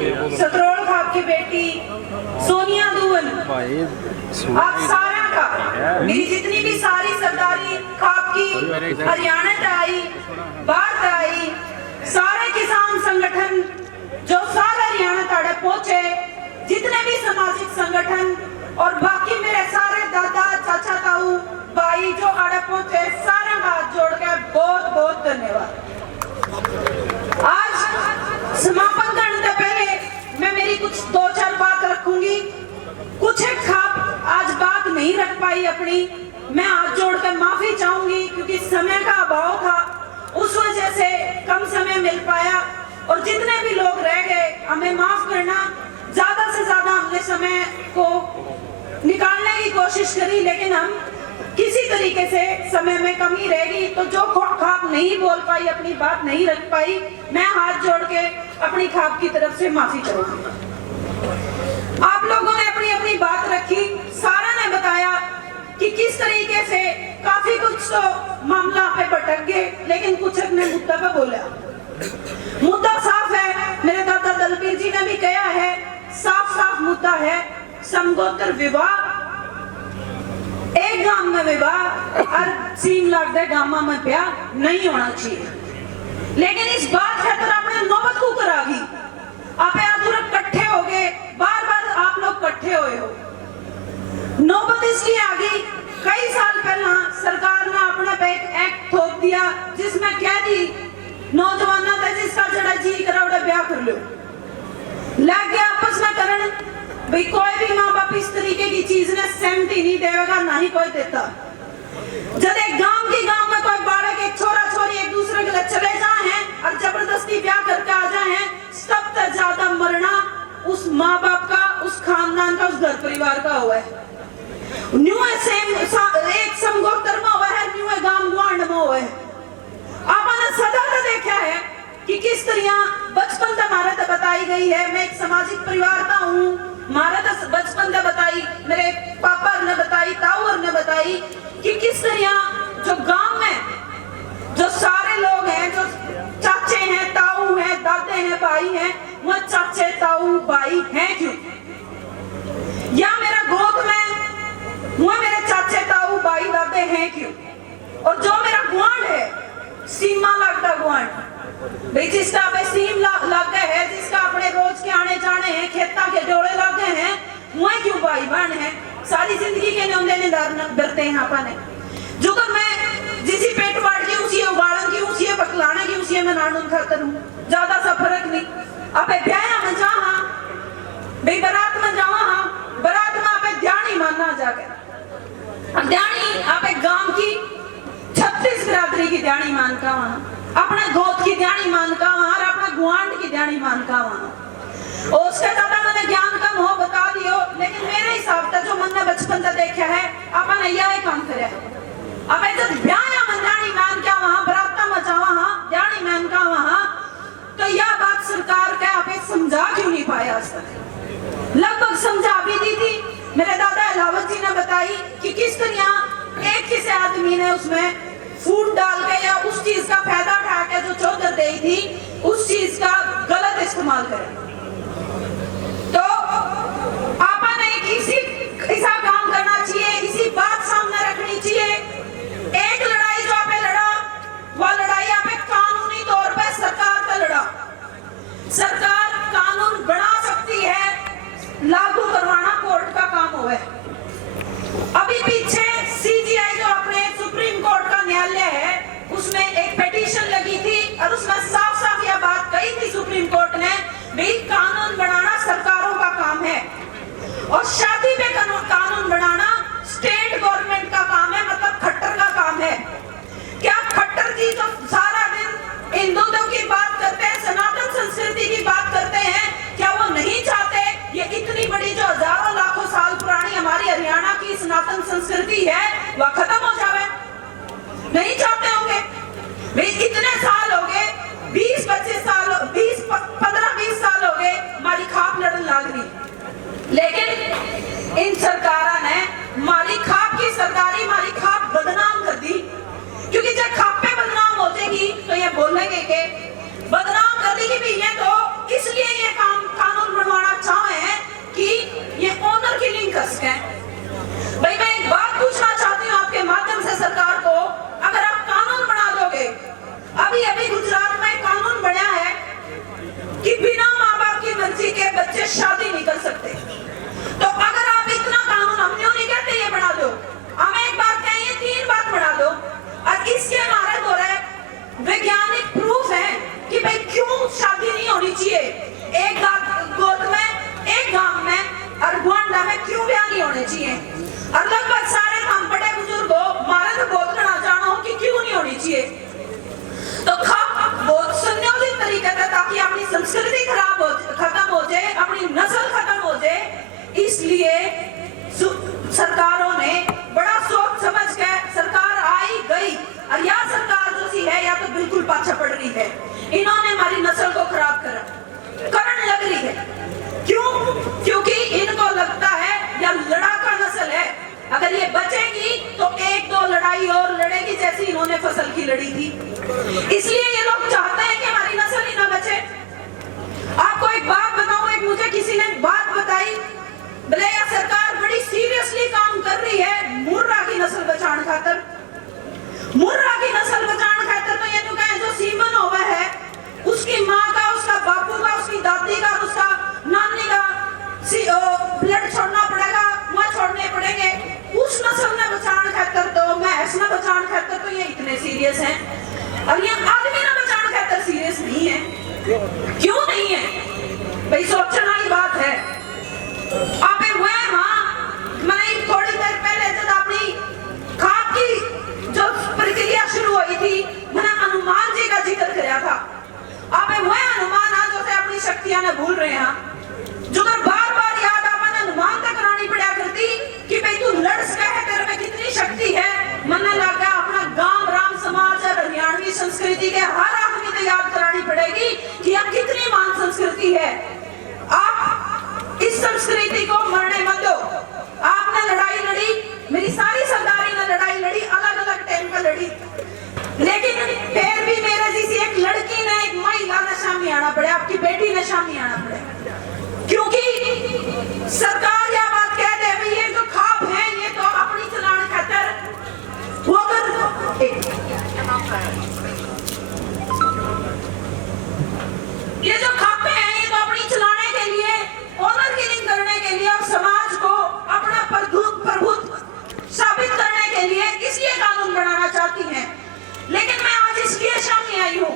सतरोल खाप की बेटी सोनिया दुवन, आप सारा का मेरी जितनी भी सारी सरदारी खाप की हरियाणा से आई, बाहर से आई, सारे किसान संगठन जो सारे हरियाणा तक पहुंचे, जितने भी सामाजिक संगठन और बाकी मेरे सारे दादा चाचा ताऊ भाई जो आड़े पहुंचे, सारे हाथ जोड़ के बहुत बहुत धन्यवाद। आज समापन करने से पहले मैं मेरी कुछ 2-4 बात रखूंगी। कुछ एक खाप आज बात नहीं रख पाई अपनी, मैं हाथ जोड़ कर माफी चाहूंगी क्योंकि समय का अभाव था, उस वजह से कम समय मिल पाया। और जितने भी लोग रह गए हमें माफ करना, ज्यादा से ज्यादा हमने समय को निकालने की कोशिश करी, लेकिन हम किसी तरीके से समय में कमी रह गई, तो जो खाप नहीं बोल पाई, अपनी बात नहीं रख पाई, मैं हाथ जोड़ के अपनी खाप की तरफ से माफी चाहूंगी। आप लोगों ने अपनी अपनी बात रखी, सारा ने बताया कि किस तरीके से काफी कुछ तो मामला पे भटक गए, लेकिन कुछ ने मुद्दा पे बोला। मुद्दा साफ है, मेरे दादा दलबीर जी ने भी कहा है, साफ साफ मुद्दा है, समगोत्र विवाह, एक गांव में विवाह और 3 लाख दे गांव में ब्याह नहीं होना चाहिए। लेकिन इस बात के अंदर आपने नौबत को करा गी, आप इकट्ठे हो गए, बार बार आप लोग इकट्ठे हुए हो। नौबत इसलिए आ गई, कई साल पहला सरकार ने अपने पे एक एक्ट थोप दिया जिसमें कह दी नौजवानों का जिसका जड़ा जी करा उड़ा ब्याह कर लो, लग गया आपस में करन भाई। कोई भी माँ बाप इस तरीके की चीज ने सहमति नहीं देगा, ना ही कोई देता। जब एक गांव में कोई बालक, एक छोरा छोरी एक दूसरे के लिए चले जाए हैं और जबरदस्ती ब्याह करके आ जाए हैं, सबसे ज्यादा मरना उस माँ बाप का, उस खानदान का, उस घर परिवार का हुआ है। न्यू एक समगोत्र में हुआ है, न्यू गांव गुआंढ में हुआ है। आपने सदा तो देखा है कि किस तरह बचपन से हमारे तो बताई गई है। मैं एक सामाजिक परिवार का हूँ, हमारा तो बचपन से बताई, मेरे पापा ने बताई, ताऊ ने बताई कि किस तरह जो गांव में जो सारे लोग हैं, जो चाचे हैं, ताऊ हैं, दादे हैं, भाई हैं, वो चाचे ताऊ भाई हैं क्यों? या मेरा गोद में वो मेरे चाचे ताऊ भाई दादे हैं क्यों? और जो मेरा गुआंढ है, सीमा लगता गुआंढ भाई, जिसका पे सीम लग गए है, जिसका अपने रोज के आने जाने हैं, खेता के जोड़े लग गए हैं, वही क्यों भाई बहन है? सारी जिंदगी के नौंदे ने डरते हैं अपने जो कर मैं जिसी पेट वाट की उसी उगाड़न की, उसी पकलाने की, उसी में नानून खातर हूँ, ज्यादा सा फर्क नहीं। अब ब्याह में जा भाई, बारात में जावा, हाँ बारात में आप ध्यान ही मानना जाकर, अब ध्यानी आप एक गांव की 36 बिरादरी की ध्यानी मान का वहां, अपने गोद की ध्यानी मान का वहां, और अपने गुआंढ की ध्यानी मान का वहां। और उसके ज्यादा मैंने ज्ञान कम हो बता दियो, लेकिन मेरे हिसाब से जो मैंने बचपन से देखा है, अपन यह काम करे। अब जब ब्याह में ध्यानी मान का वहां, बराता में जावा हाँ ध्यानी मान का वहां, तो यह बात सरकार के आप समझा क्यों नहीं पाया आज तक? लगभग समझा भी दी थी। मेरे दादा अलावत जी ने बताई कि किस तरह एक किसी आदमी ने उसमें फूड डाल के या उस चीज का फायदा उठा के जो चौधर दी थी, उस चीज का गलत इस्तेमाल करें। तो आपने इसी ऐसा काम करना चाहिए, इसी बात सामने रखनी चाहिए। एक लड़ाई जो आपने लड़ा, वह लड़ाई आपने कानूनी तौर पर सरकार का लड़ा। सरकार कानून बना सकती है, लागू करवाना कोर्ट का काम हुआ है। अभी पीछे सीजीआई जो अपने सुप्रीम कोर्ट का न्यायालय है, उसमें एक पिटीशन लगी थी और उसमें साफ साफ यह बात कही थी सुप्रीम कोर्ट ने, भाई बेटी ने शामी आना पड़ेगा, क्योंकि सरकार यह बात कह दे भाई ये जो खाप है ये तो अपनी चलाने खातर वो अगर ये जो खापे हैं ये तो अपनी चलाने के लिए, ऑनर किलिंग करने के लिए और समाज को अपना प्रभुत्व साबित करने के लिए इसलिए कानून बनाना चाहती हैं। लेकिन मैं आज इसलिए सामने आई हूँ,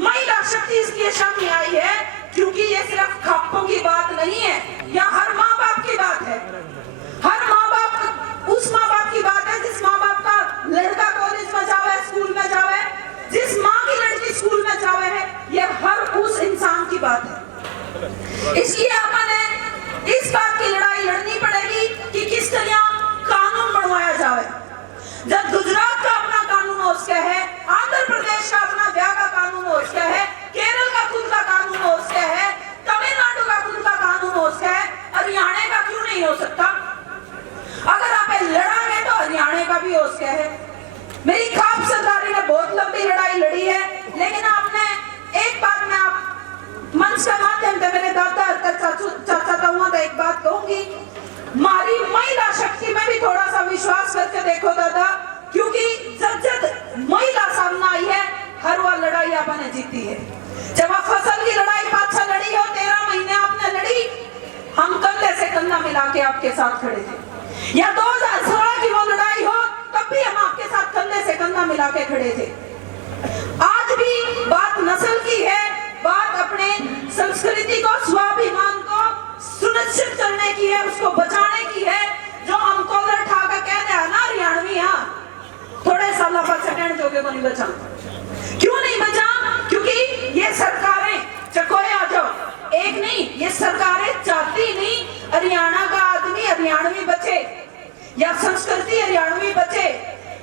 महिला शक्ति इसलिए सामने आई है क्योंकि ये सिर्फ खापों की बात नहीं है, या हर माँ बाप की बात है। हर माँ बाप उस माँ बाप की बात है जिस माँ बाप का लड़का कॉलेज में जावे, स्कूल में जावे, जिस माँ की लड़की स्कूल में जावे है, ये हर उस इंसान की बात है। इसलिए हमें इस बात की लड़ाई लड़नी पड़ेगी कि किस तरह कानून बनवाया जाए। जब गुजरात का अपना कानून हो उसका है, आंध्र प्रदेश का अपना ब्याह का कानून हो उसका है, केरल का खुद का कानून हो उसका है, तमिलनाडु का खुद का कानून हो उसका है, हरियाणा का क्यों नहीं हो सकता? अगर आप लड़ांगे तो हरियाणा का भी हो उसका है। मेरी खाप सरदारी ने बहुत लंबी लड़ाई लड़ी है, लेकिन आपने एक बात में आप मंच के माध्यम से मेरे दादा चाचा ताऊआ का एक बात कहूंगी, हमारी महिला शक्ति में भी थोड़ा सा विश्वास करके देखो दादा, क्योंकि जब महिला सामने आई है हर वह लड़ाई आपने जीती है। जब आप फसल की लड़ाई पाछा लड़ी हो, 13 महीने आपने लड़ी, हम कंधे से कंधा मिला के आपके साथ खड़े थे। या 2016 की वो लड़ाई हो तब भी हम आपके साथ कंधे से कंधा मिला के खड़े थे। आज भी बात नस्ल की है, बात अपने संस्कृति को, स्वाभिमान को सुनिश्चित करने की है, उसको बचाने की है। जो हम कॉलर ठा के कह रहे हैं ना हरियाणवी, थोड़े साल बाद सेकंड जोगे को नहीं बचा। क्यों नहीं बचा? क्योंकि ये सरकारें चकोए आ जाओ, एक नहीं, ये सरकारें चाहती नहीं हरियाणा का आदमी हरियाणवी बचे या संस्कृति हरियाणवी बचे।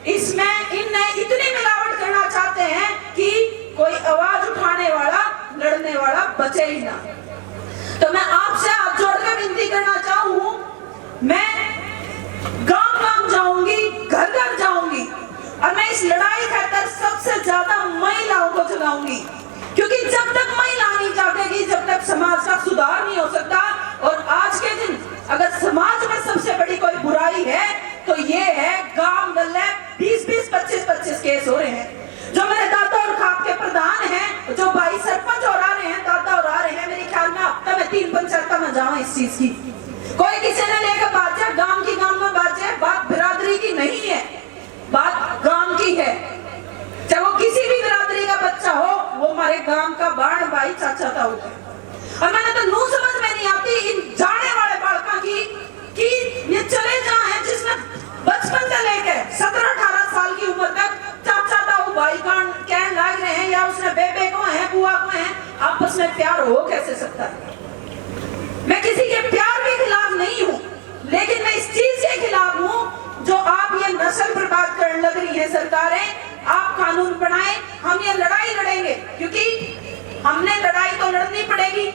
इसमें इनने इतनी मिलावट करना चाहते हैं कि कोई आवाज उठाने वाला, लड़ने वाला बचे ही ना। तो मैं आपसे हाथ जोड़ कर विनती करना चाहूँ, मैं गांव-गांव जाऊंगी, घर-घर जाऊंगी और मैं इस लड़ाई खातर सबसे ज्यादा महिलाओं को जगाऊंगी, क्योंकि जब तक महिला नहीं जागेगी जब तक समाज का सुधार नहीं हो सकता। और आज के दिन अगर समाज में सबसे बड़ी कोई बुराई है तो ये है गांव गल्ले 20-20, 25-25 केस हो रहे हैं। जो मेरे दादा और खाप के प्रधान हैं, जो भाई सरपंच और आ रहे हैं, दादा और आ रहे हैं, मेरे ख्याल में हफ्ता में 3 पंचायत में जाऊं इस चीज की। कोई किसी ने लेकर बात जाए गांव की, गांव में बात जाए, बात बिरादरी की नहीं है, बात गांव की है। चाहे वो किसी भी बिरादरी का बच्चा हो, वो हमारे गांव का बाण भाई चाचा था होता। और मैंने तो नू समझ में नहीं आती इन जाने वाले बालका की कि ये चले जाए हैं जिसमें बचपन से लेकर 17-18 साल की उम्र तक चाचा ताऊ भाई कहने लग रहे हैं, या उसने बेबे को है, बुआ को है, आपस में प्यार हो कैसे सकता है? मैं किसी के प्यार के खिलाफ नहीं हूँ, लेकिन मैं इस चीज के खिलाफ हूँ जो आप ये नस्ल बर्बाद करने लग रही है सरकारें। आप कानून बनाए, हम ये लड़ाई लड़ेंगे, क्योंकि हमने लड़ाई तो लड़नी पड़ेगी।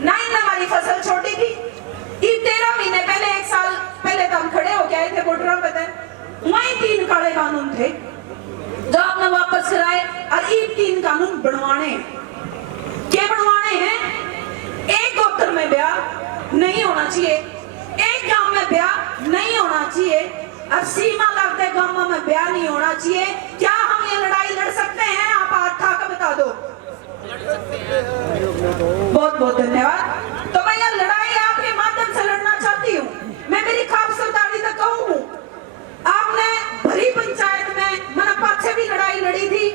ना ही हमारी फसल छोटी थी, 13 महीने पहले, 1 साल पहले तो हम खड़े हो गए थे बॉर्डर पे, वहीं 3 काले कानून थे जो आपने वापस कराए, और ये 3 कानून बनवाने हैं। क्या बनवाने हैं? एक गोत्र में ब्याह नहीं होना चाहिए, एक गांव में ब्याह नहीं होना चाहिए, और सीमा लगते गांवों में ब्याह नहीं होना चाहिए। क्या हम ये लड़ाई लड़ सकते हैं? आप हाथ उठा कर बता दो। बहुत बहुत धन्यवाद। तो मैं ये लड़ाई आपके माध्यम से लड़ना चाहती हूँ। मैं मेरी खाप सरदारी तक कहूँ, आपने भरी पंचायत में मैंने पाछे भी लड़ाई लड़ी थी।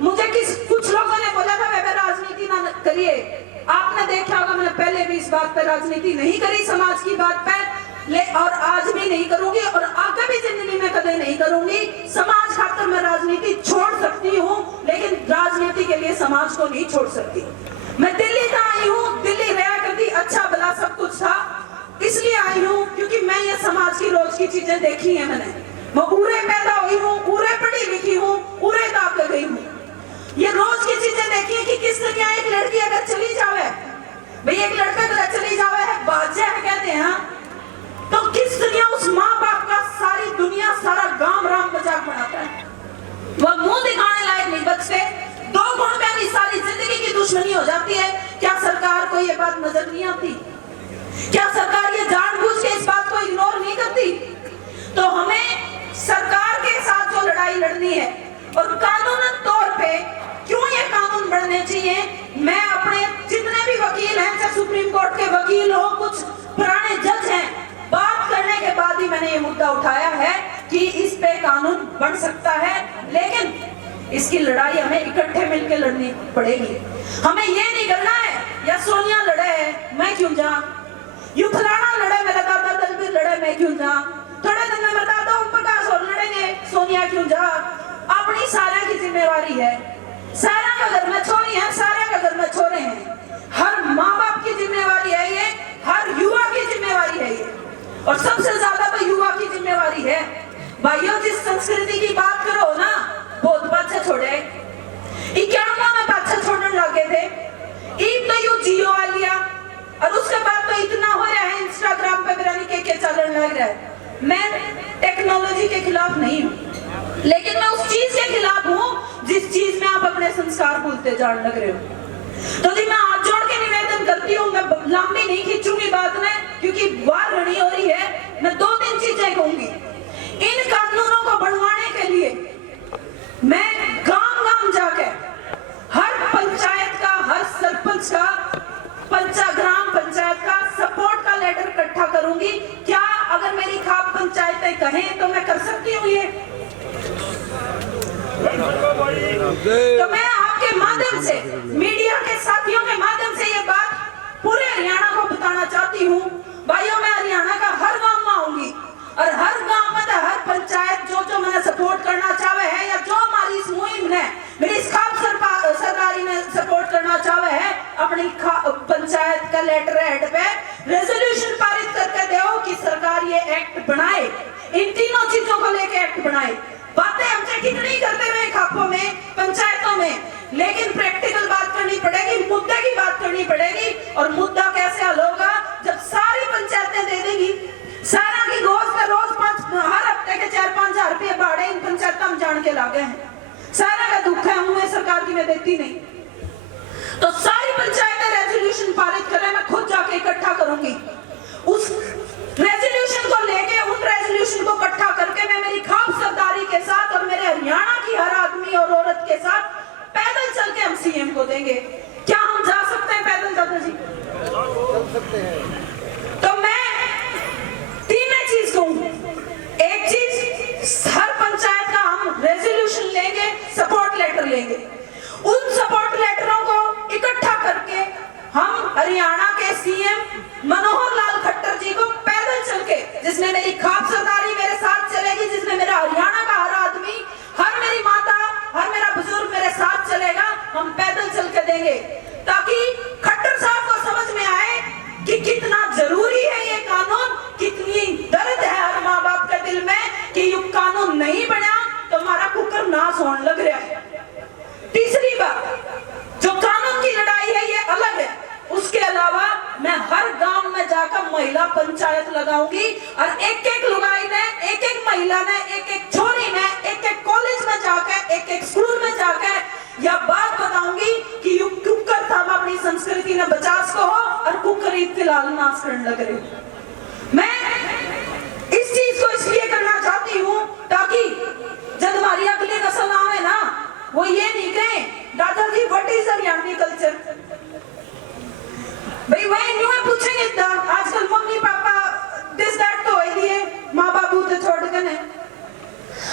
मुझे कुछ लोगों ने बोला था वे राजनीति ना करिए। आपने देखा होगा मैंने पहले भी इस बात पर राजनीति नहीं करी, समाज की बात पर, और आज भी नहीं करूंगी और आगे भी जिंदगी में कभी नहीं करूंगी। समाज खातर मैं राजनीति छोड़ सकती हूँ, लेकिन राजनीति के लिए समाज को नहीं छोड़ सकती। मैं दिल्ली से आई हूँ, दिल्ली रहा करती, अच्छा भला सब कुछ था, इसलिए आई हूँ क्योंकि मैं ये समाज की रोज की चीजें देखी है। मैं पूरे पैदा हुई हूँ, पूरे पढ़ी लिखी हूँ, पूरे दाग गई हूँ। ये रोज की चीजें देखी है कि किस तरह एक लड़की अगर चली जावे, भाई एक लड़का अगर चली जावे है बाजे है कहते हैं, तो किस तरह उस माँ बाप का सारी दुनिया, सारा गांव राम मजाक बनाता है। वह मुंह दिखाने लायक नहीं बचते, 2 गुण में भी सारी जिंदगी की दुश्मनी हो जाती है। क्या सरकार सरकार को ये बात नजर नहीं आती? क्या सरकार ये जानबूझ के इस बात को इग्नोर नहीं करती? तो हमें सरकार के साथ जो लड़ाई लड़नी है और कानूनन तौर पे क्यों ये कानून बढ़ने चाहिए, मैं अपने जितने भी वकील हैं, चाहे सुप्रीम कोर्ट के वकील हो, कुछ पुराने जज हैं, बात करने के बाद ही मैंने ये मुद्दा उठाया है कि इस पे कानून बन सकता है, लेकिन इसकी लड़ाई हमें इकट्ठे मिलकर लड़नी पड़ेगी। हमें ये नहीं करना है या सोनिया लड़े मैं क्यों जाऊं, यू फलाना लड़े मेरा दादा दलबीर लड़े मैं क्यों जाऊं, थोड़े दिन में मेरा दादा ओम प्रकाश और लड़ेंगे सोनिया क्यों जा। अपनी सारा की जिम्मेवारी है, सारा का घर में छोरी है, सारे का घर में छोरे हैं, हर माँ बाप की जिम्मेवारी है ये, हर युवा की जिम्मेवारी है ये, और सबसे ज्यादा तो युवा की जिम्मेवारी है। भाइयों, जिस संस्कृति की बात करो ना, बहुत पाछे छोड़े 91 में पाछे छोड़ने लगे थे, एक तो यू जियो आ लिया और उसके बाद तो इतना हो रहा है इंस्टाग्राम पे बिरानी के चलन लग रहा है। मैं टेक्नोलॉजी के खिलाफ नहीं हूँ, लेकिन मैं उस चीज के खिलाफ हूँ जिस चीज में आप अपने संस्कार भूलते जान लग रहे हो। तो जी मैं हाथ जोड़ के निवेदन करती हूँ, मैं लंबी नहीं खींचूंगी बात में क्योंकि वार घड़ी हो रही है। मैं 2-3 चीजें कहूंगी। इन कानूनों को बढ़वाने के लिए मैं गांव-गांव जाके हर पंचायत का, हर सरपंच का, ग्राम पंचायत का सपोर्ट का लेटर इकट्ठा करूंगी। क्या अगर मेरी खाप पंचायतें कहें तो मैं कर सकती हूँ ये? तो मैं आपके माध्यम से, मीडिया के साथियों के माध्यम से ये बात पूरे हरियाणा को बताना चाहती हूँ। भाइयों, मैं हरियाणा का हर गांव में आऊंगी और हर गांव में हर पंचायत जो मैंने सपोर्ट करना चाहे है या जो हमारी इस मुहिम ने, मेरी इस खाप सरकारी ने सपोर्ट करना चाहे है, अपनी पंचायत का लेटर हेड पे रेजोल्यूशन पारित करके दो कि सरकार ये एक्ट बनाए, इन तीनों चीजों को लेके एक्ट बनाए। बातें हमसे कितनी करते हुए खापों में, पंचायतों में, लेकिन प्रैक्टिकल बात करनी पड़ेगी, मुद्दे की बात करनी पड़ेगी। और मुद्दा कैसे हल होगा जब सारी पंचायतें दे देगी, सारा की रोज हर हफ्ते के 4-5 हजार रुपये भाड़े इन पंचायतों में जान के लागे हैं, सारा का दुख है, हमें सरकार की मैं देती नहीं। तो सारी पंचायतें रेजोल्यूशन पारित करें, मैं खुद जाके इकट्ठा करूंगी। उस रेजोल्यूशन को लेके, उन रेजोल्यूशन को इकट्ठा करके मैं मेरी खाप सरदारी के साथ और मेरे हरियाणा की हर आदमी और औरत के साथ पैदल चल के हम सीएम को देंगे। क्या हम जा सकते हैं पैदल? दादा जी चल सकते हैं। तो मैं 3 चीज कहूं। एक चीज, हर पंचायत का हम रेजोल्यूशन लेंगे, सपोर्ट लेटर लेंगे, उन सपोर्ट लेटरों को इकट्ठा करके हम हरियाणा के सीएम मनोहर लाल खट्टर जी को पैदल चल के, जिसमें मेरी खाप सरदारी मेरे साथ चलेगी, जिसमें मेरा हरियाणा का हर आदमी, हर मेरी माता, हर मेरा बुजुर्ग मेरे साथ चलेगा, हम पैदल चल के देंगे, ताकि खट्टर साहब को समझ में आए कि कितना जरूरी है ये कानून, कितनी दर्द है हर माँ बाप के दिल में कि ये कानून नहीं बना तो हमारा कुकर नाश होने लग रहा है। तीसरी बात, जो कानून की लड़ाई है ये अलग है, उसके अलावा मैं हर गांव में जाकर महिला पंचायत लगाऊंगी और एक-एक लुगाई ने, एक-एक महिला ने, एक-एक छोरी ने, एक-एक कॉलेज में जाकर, एक-एक स्कूल में जाकर यह बात बताऊंगी कि यू कुकर था अपनी संस्कृति ने बचास को हो और कुकर फिलहाल नाश करने लग रही। मैं इस चीज को इसलिए करना चाहती हूँ ताकि जब हमारी अगली नस्ल आवे ना, वो ये नहीं कहे दादाजी व्हाट इज हरियाणवी कल्चर। भाई वही न्यू पूछेंगे इतना, आजकल मम्मी पापा दिस दैट तो हो दिए, माँ बाबू तो छोड़ के ने,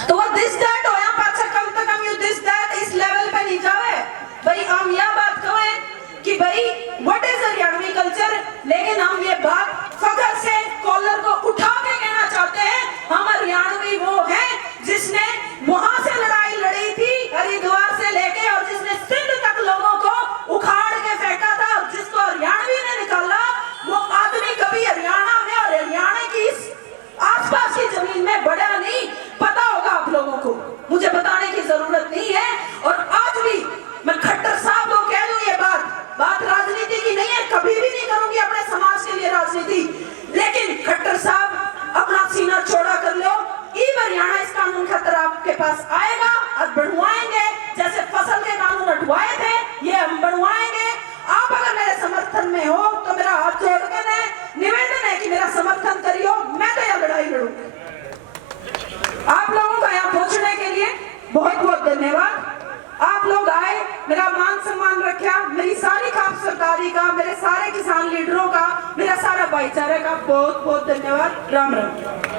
तो वो दिस दैट होया पाछा कम से कम यू दिस दैट इस लेवल पे नहीं जावे। भाई हम यह बात कहें कि भाई व्हाट इज हरियाणवी कल्चर, लेकिन हम ये बात फखर से कॉलर को उठा के कहना चाहते हैं, हम हरियाणवी वो है जिसने वहां से लड़ाई लड़ी थी हरिद्वार से लेके, और जिसने सिंध तक लोगों को उखाड़ के फेंका था, जिसको हरियाणवी ने निकाला, भाईचारे का बहुत बहुत धन्यवाद। राम राम।